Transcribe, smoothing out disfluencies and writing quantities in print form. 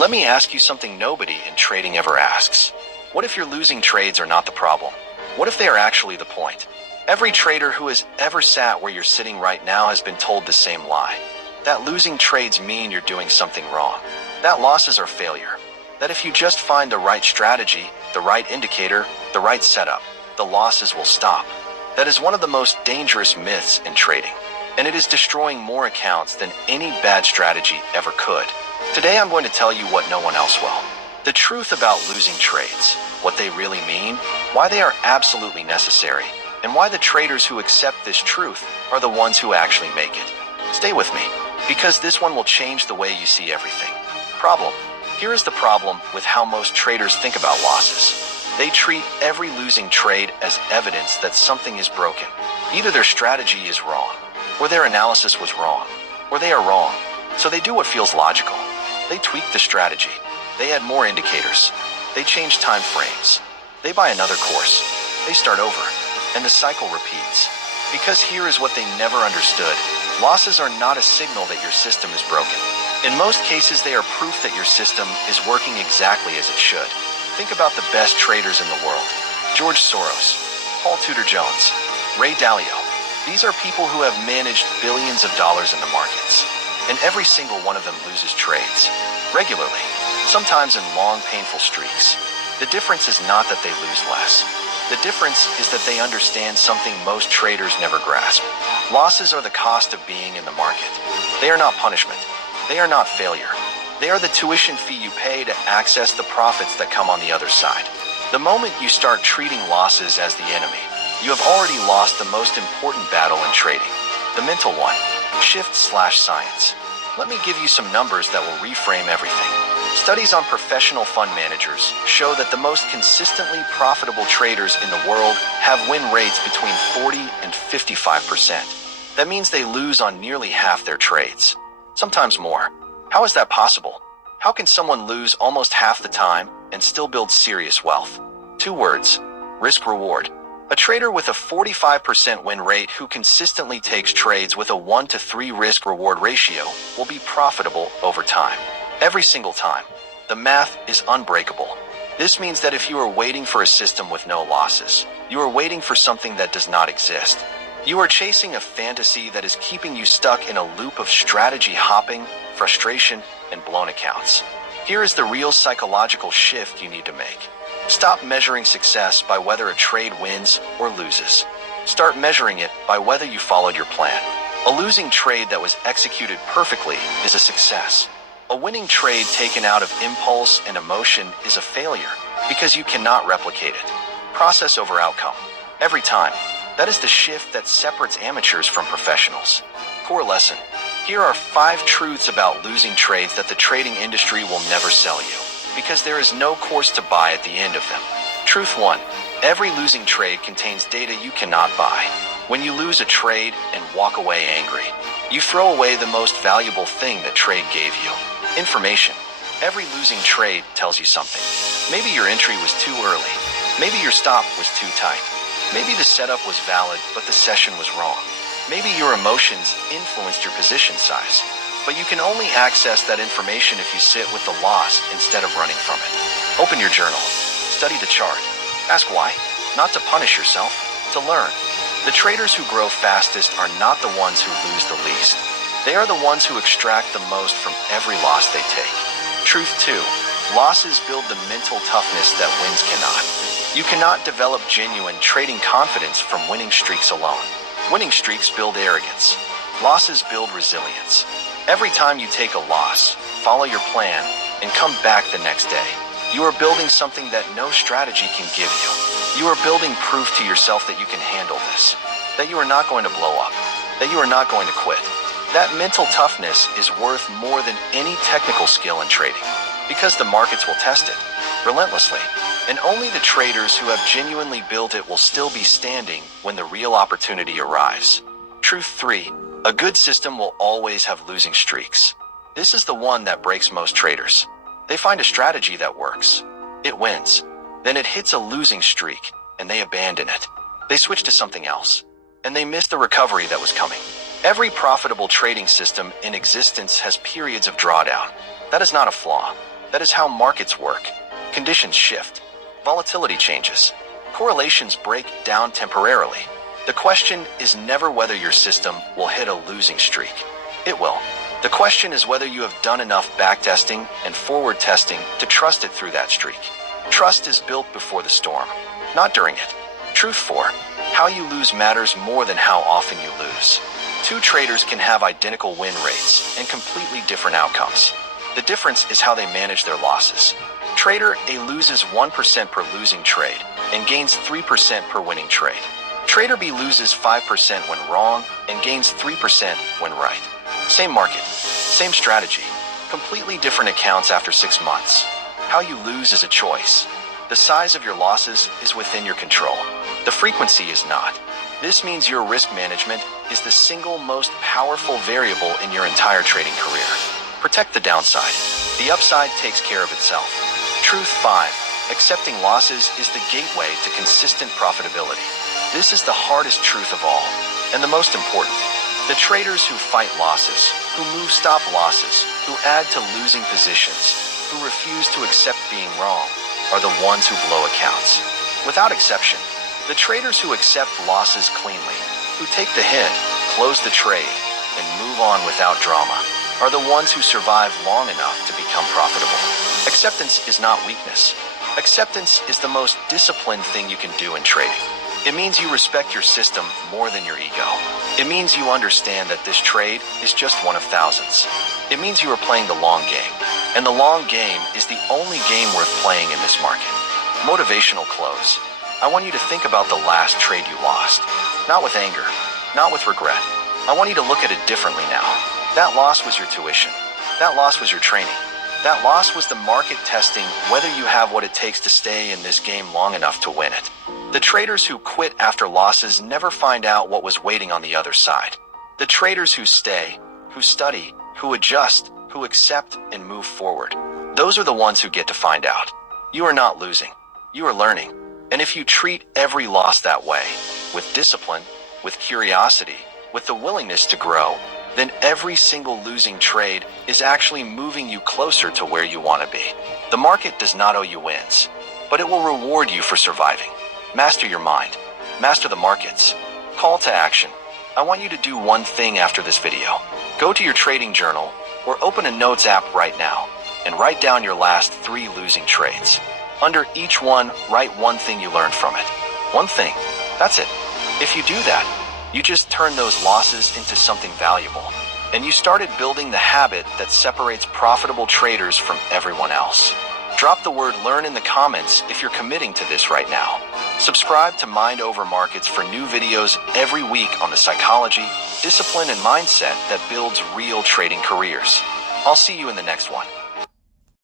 Let me ask you something nobody in trading ever asks. What if your losing trades are not the problem? What if they are actually the point? Every trader who has ever sat where you're sitting right now has been told the same lie. That losing trades mean you're doing something wrong. That losses are failure. That if you just find the right strategy, the right indicator, the right setup, the losses will stop. That is one of the most dangerous myths in trading, and it is destroying more accounts than any bad strategy ever could. Today I'm going to tell you what no one else will. The truth about losing trades, what they really mean, why they are absolutely necessary, and why the traders who accept this truth are the ones who actually make it. Stay with me, because this one will change the way you see everything. Problem. Here is the problem with how most traders think about losses. They treat every losing trade as evidence that something is broken. Either their strategy is wrong, or their analysis was wrong, or they are wrong. So they do what feels logical. They tweak the strategy. They add more indicators. They change time frames. They buy another course. They start over. And the cycle repeats. Because here is what they never understood. Losses are not a signal that your system is broken. In most cases, they are proof that your system is working exactly as it should. Think about the best traders in the world. George Soros, Paul Tudor Jones, Ray Dalio. These are people who have managed billions of dollars in the markets. And every single one of them loses trades. Regularly. Sometimes in long, painful streaks. The difference is not that they lose less. The difference is that they understand something most traders never grasp. Losses are the cost of being in the market. They are not punishment. They are not failure. They are the tuition fee you pay to access the profits that come on the other side. The moment you start treating losses as the enemy, you have already lost the most important battle in trading. The mental one. Shift/science. Let me give you some numbers that will reframe everything. Studies on professional fund managers show that the most consistently profitable traders in the world have win rates between 40 and 55%. That means they lose on nearly half their trades. Sometimes more. How is that possible? How can someone lose almost half the time and still build serious wealth? 2 words. Risk-reward. A trader with a 45% win rate who consistently takes trades with a 1 to 3 risk-reward ratio will be profitable over time. Every single time. The math is unbreakable. This means that if you are waiting for a system with no losses, you are waiting for something that does not exist. You are chasing a fantasy that is keeping you stuck in a loop of strategy hopping, frustration, and blown accounts. Here is the real psychological shift you need to make. Stop measuring success by whether a trade wins or loses. Start measuring it by whether you followed your plan. A losing trade that was executed perfectly is a success. A winning trade taken out of impulse and emotion is a failure because you cannot replicate it. Process over outcome. Every time. That is the shift that separates amateurs from professionals. Core lesson. Here are 5 truths about losing trades that the trading industry will never sell you, because there is no course to buy at the end of them. Truth 1. Every losing trade contains data you cannot buy. When you lose a trade and walk away angry, you throw away the most valuable thing that trade gave you. Information. Every losing trade tells you something. Maybe your entry was too early. Maybe your stop was too tight. Maybe the setup was valid, but the session was wrong. Maybe your emotions influenced your position size. But you can only access that information if you sit with the loss instead of running from it. Open your journal. Study the chart. Ask why. Not to punish yourself, to learn. The traders who grow fastest are not the ones who lose the least. They are the ones who extract the most from every loss they take. Truth 2. Losses build the mental toughness that wins cannot. You cannot develop genuine trading confidence from winning streaks alone. Winning streaks build arrogance. Losses build resilience. Every time you take a loss, follow your plan, and come back the next day, you are building something that no strategy can give you. You are building proof to yourself that you can handle this, that you are not going to blow up, that you are not going to quit. That mental toughness is worth more than any technical skill in trading, because the markets will test it relentlessly. And only the traders who have genuinely built it will still be standing when the real opportunity arrives. Truth 3. A good system will always have losing streaks. This is the one that breaks most traders. They find a strategy that works. It wins. Then it hits a losing streak, and they abandon it. They switch to something else, and they miss the recovery that was coming. Every profitable trading system in existence has periods of drawdown. That is not a flaw. That is how markets work. Conditions shift. Volatility changes. Correlations break down temporarily. The question is never whether your system will hit a losing streak. It will. The question is whether you have done enough backtesting and forward testing to trust it through that streak. Trust is built before the storm, not during it. Truth 4. How you lose matters more than how often you lose. Two traders can have identical win rates and completely different outcomes. The difference is how they manage their losses. Trader A loses 1% per losing trade and gains 3% per winning trade. Trader B loses 5% when wrong and gains 3% when right. Same market, same strategy, completely different accounts after 6 months. How you lose is a choice. The size of your losses is within your control. The frequency is not. This means your risk management is the single most powerful variable in your entire trading career. Protect the downside. The upside takes care of itself. Truth 5. Accepting losses is the gateway to consistent profitability. This is the hardest truth of all, and the most important. The traders who fight losses, who move stop losses, who add to losing positions, who refuse to accept being wrong, are the ones who blow accounts. Without exception, the traders who accept losses cleanly, who take the hit, close the trade, and move on without drama, are the ones who survive long enough to become profitable. Acceptance is not weakness. Acceptance is the most disciplined thing you can do in trading. It means you respect your system more than your ego. It means you understand that this trade is just one of thousands. It means you are playing the long game, and the long game is the only game worth playing in this market. Motivational close. I want you to think about the last trade you lost. Not with anger, not with regret. I want you to look at it differently now. That loss was your tuition. That loss was your training. That loss was the market testing whether you have what it takes to stay in this game long enough to win it. The traders who quit after losses never find out what was waiting on the other side. The traders who stay, who study, who adjust, who accept and move forward, those are the ones who get to find out. You are not losing. You are learning. And if you treat every loss that way, with discipline, with curiosity, with the willingness to grow, then every single losing trade is actually moving you closer to where you want to be. The market does not owe you wins, but it will reward you for surviving. Master your mind. Master the markets. Call to action. I want you to do one thing after this video. Go to your trading journal or open a notes app right now and write down your last 3 losing trades. Under each one, write one thing you learned from it. One thing. That's it. If you do that, you just turn those losses into something valuable, and you started building the habit that separates profitable traders from everyone else. Drop the word learn in the comments if you're committing to this right now. Subscribe to Mind Over Markets for new videos every week on the psychology, discipline, and mindset that builds real trading careers. I'll see you in the next one.